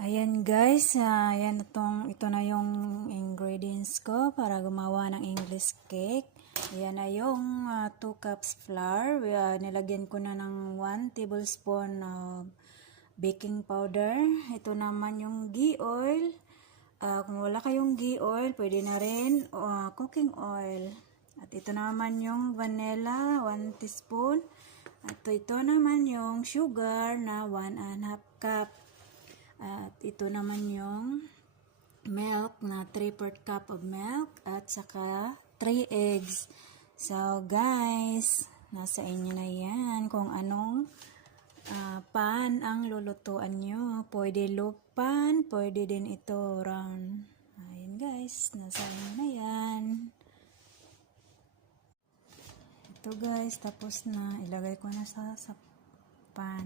Ayan guys, ito na yung ingredients ko para gumawa ng English cake. Ayan na yung 2 cups flour. Nilagyan ko na ng 1 tablespoon of baking powder. Ito naman yung ghee oil. Kung wala kayong ghee oil, pwede na rin cooking oil. At ito naman yung vanilla, 1 teaspoon. At ito naman yung sugar na 1½ cup. At ito naman yung milk na 3/4 cup of milk at saka 3 eggs. So guys, nasa inyo na yan kung anong pan ang lulutuan nyo. Pwede loaf pan, pwede din ito round. Ayan guys, nasa inyo na yan. Ito guys, tapos na. Ilagay ko na sa pan.